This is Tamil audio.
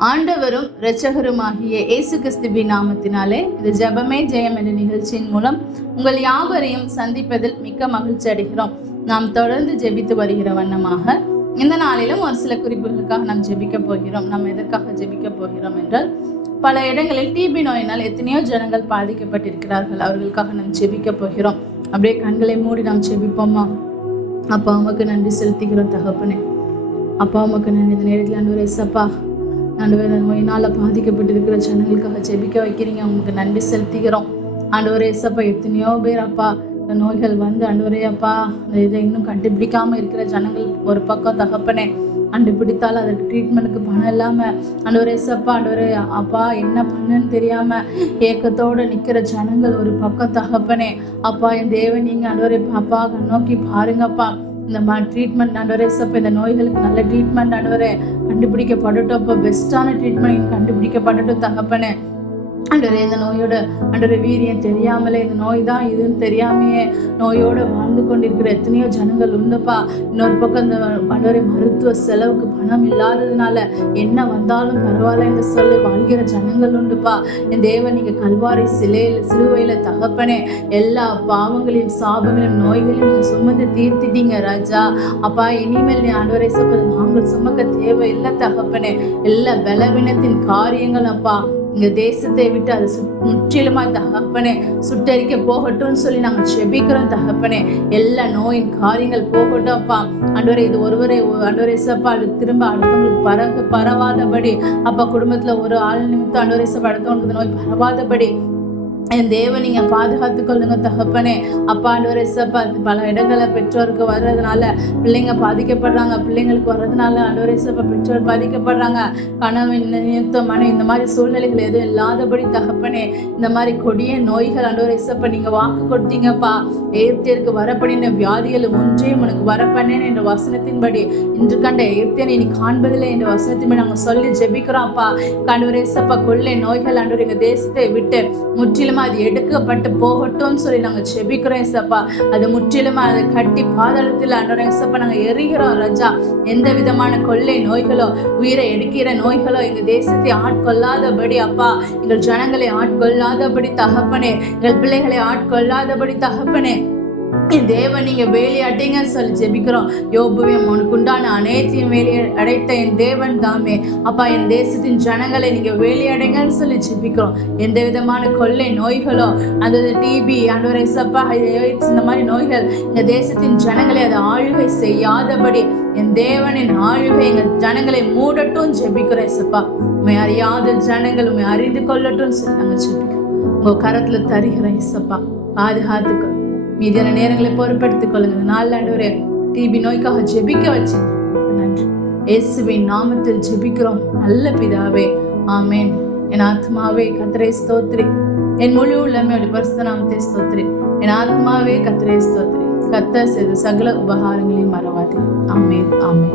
ஆண்டவரும் இரட்சகருமாகிய இயேசு கிறிஸ்துவின் நாமத்தினாலே இந்த ஜெபமே ஜெயம் என்ற நிகழ்ச்சியின் மூலம் உங்கள் யாவரையும் சந்திப்பதில் மிக்க மகிழ்ச்சி அடைகிறோம். நாம் தொடர்ந்து ஜெபித்து வருகிற வண்ணமாக இந்த நாளிலும் ஒரு சில குறிப்புகளுக்காக நாம் ஜெபிக்க போகிறோம். நாம் எதற்காக ஜெபிக்க போகிறோம் என்றால், பல இடங்களில் டிபி நோயினால் எத்தனையோ ஜனங்கள் பாதிக்கப்பட்டிருக்கிறார்கள். அவர்களுக்காக நாம் ஜெபிக்க போகிறோம். அப்படியே கண்களை மூடி நாம் ஜெபிப்போமா? அப்பா உமக்கு நன்றி செலுத்துகிறோம் தகப்பனே. அப்பா உமக்கு நன்றி. இந்த நேரத்தில் ஆண்டவரே ஏசப்பா, ஆண்டவரே நோயினால் பாதிக்கப்பட்டிருக்கிற ஜனங்களுக்காக ஜெபிக்க வைக்கிறீங்க, உங்களுக்கு நன்றி செலுத்துகிறோம். ஆண்டவரே ஏசப்பா, எத்தனையோ பேர் அப்பா நோய்கள் வந்து ஆண்டவரே அப்பா இதை இன்னும் கண்டுபிடிக்காம இருக்கிற ஜனங்கள் ஒரு பக்கம் தகப்பனே, கண்டுபிடித்தாலும் அதற்கு ட்ரீட்மெண்ட்டுக்கு பணம் இல்லாமல் ஆண்டவரே ஏசப்பா ஆண்டவரே அப்பா என்ன பண்ணுன்னு தெரியாம ஏக்கத்தோடு நிற்கிற ஜனங்கள் ஒரு பக்கம் தகப்பனே. அப்பா என் தேவன் நீங்கள் ஆண்டவரே அப்பா நோக்கி பாருங்கப்பா. இந்த ட்ரீட்மெண்ட் ஆண்டவரே ஏசப்பா, இந்த நோய்களுக்கு நல்ல ட்ரீட்மெண்ட் ஆண்டவரே கண்டுபிடிக்கப்படட்டும். அப்போ பெஸ்ட்டான ட்ரீட்மெண்ட் கண்டுபிடிக்கப்படட்டும் தகப்பனே. ஆண்டவரே இந்த நோயோட ஆண்டவரே வீரியம் தெரியாமலே, இந்த நோய் தான் இதுன்னு தெரியாமையே நோயோடு வாழ்ந்து கொண்டிருக்கிற எத்தனையோ ஜனங்கள் உண்டுப்பா. இன்னொரு பக்கம் இந்த ஆண்டவரே மருத்துவ செலவுக்கு பணம் இல்லாததுனால என்ன வந்தாலும் பரவாயில்ல என்று சொல்லி வாழ்கிற ஜனங்கள் உண்டுப்பா. என் தேவன் நீங்கள் கல்வாரி சிலுவையில் தகப்பனே எல்லா பாவங்களையும் சாபங்களையும் நோய்களையும் நீங்கள் சுமந்து தீர்த்திட்டீங்க ராஜா. அப்பா இனிமேல் நீ ஆண்டவரே நாங்கள் சுமக்க தேவையில்லை தகப்பனே. எல்லா பலவீனத்தின் காரியங்கள் அப்பா இந்த தேசத்தை விட்டு அது முற்றிலுமாய் தகப்பனே சுட்டரிக்க போகட்டும்னு சொல்லி நாங்கள் செபிக்கிறோம் தகப்பனே. எல்லா நோயின் காரியங்கள் போகட்டும் அப்பா. ஆண்டவரே இது ஒருவரை ஆண்டவரே ஏசப்பா அது திரும்ப அடுத்தவங்களுக்கு பரவாதபடி அப்பா, குடும்பத்தில் ஒரு ஆள் நிமித்தம் ஆண்டவரே ஏசப்பா அடுத்தவங்களுக்கு நோய் பரவாதபடி என் தேவன் நீங்க பாதுகாத்து கொள்ளுங்க தகப்பனே. அப்பா ஆண்டவரே ஏசப்பா, பல இடங்களில் பெற்றோருக்கு வர்றதுனால பிள்ளைங்க பாதிக்கப்படுறாங்க, பிள்ளைங்களுக்கு வர்றதுனால ஆண்டவரே ஏசப்பா பெற்றோர் பாதிக்கப்படுறாங்க. கனவு நிமித்தம் இந்த மாதிரி சூழ்நிலைகள் எதுவும் இல்லாதபடி தகப்பனே, இந்த மாதிரி கொடிய நோய்கள் ஆண்டவரே ஏசப்பா நீங்க வாக்கு கொடுத்தீங்கப்பா. எகிப்தியருக்கு வரப்படின வியாதிகள் ஒன்றையும் உனக்கு வரப்பண்ணேன் என்ற வசனத்தின்படி இன்று கண்ட எகிப்தியனை நீ காண்பதில்லை என்ற வசனத்தின்படி நாங்கள் சொல்லி ஜெபிக்கிறோம் அப்பா. ஆண்டவரே ஏசப்பா கொள்ளை நோய்கள் ஆண்டவர் எங்க தேசத்தை விட்டு முற்றிலும் அது எடுக்கப்பட்டு போகட்டும்னு சொல்லி நாங்கள் செபிக்கிறோம் ஏசப்பா. அது முற்றிலும் அதை கட்டி பாதாளத்தில் ஆண்டவரே ஏசப்பா நாங்கள் எரிகிறோம் ராஜா. எந்த விதமான கொள்ளை நோய்களோ உயிரை எடுக்கிற நோய்களோ எங்க தேசத்தை ஆட்கொள்ளாதபடி அப்பா, எங்கள் ஜனங்களை ஆட்கொள்ளாதபடி தகப்பனே, எங்கள் பிள்ளைகளை ஆட்கொள்ளாதபடி தகப்பனே. என் தேவன் நீங்க வேலையாட்டீங்கன்னு சொல்லி ஜெபிக்கிறோம். யோபுவையும் உனக்கு உண்டான அனைத்தையும் வேலையை அடைத்த என் தேவன் தாமே அப்பா, என் தேசத்தின் ஜனங்களை நீங்க வேலையடைங்கன்னு சொல்லி ஜெபிக்கிறோம். எந்த விதமான கொள்ளை நோய்களோ அந்த டிபி ஆண்டவரே ஏசப்பா இந்த மாதிரி நோய்கள் இந்த தேசத்தின் ஜனங்களை அதை ஆளுகை செய்யாதபடி என் தேவனின் ஆளுகை எங்கள் ஜனங்களை மூடட்டும் ஜெபிக்கிறோம் ஏசப்பா. உண்மை அறியாத ஜனங்கள் உண்மை அறிந்து கொள்ளட்டும் சொல்லி நாங்கள் ஜெபிக்கிறோம். உங்க கரத்துல தருகிறோம் ஏசப்பா, பாதுகாத்துக்க மீதியான நேரங்களை பொறுப்படுத்திக் கொள்ளுங்க. நாலு ஆண்டவரே டிபி நோய்க்காக ஜெபிக்க வச்சு நன்றி. இயேசுவின் நாமத்தில் ஜெபிக்கிறோம் நல்ல பிதாவே, ஆமேன். என் ஆத்மாவே கர்த்தரை ஸ்தோத்திரி, என் முழு உள்ளமையோட பரிசுத்த நாமத்தை ஸ்தோத்திரி. என் ஆத்மாவே கர்த்தரை ஸ்தோத்திரி, கர்த்தர் செய்த சகல உபகாரங்களையும் மறவாதே. ஆமேன், ஆமேன்.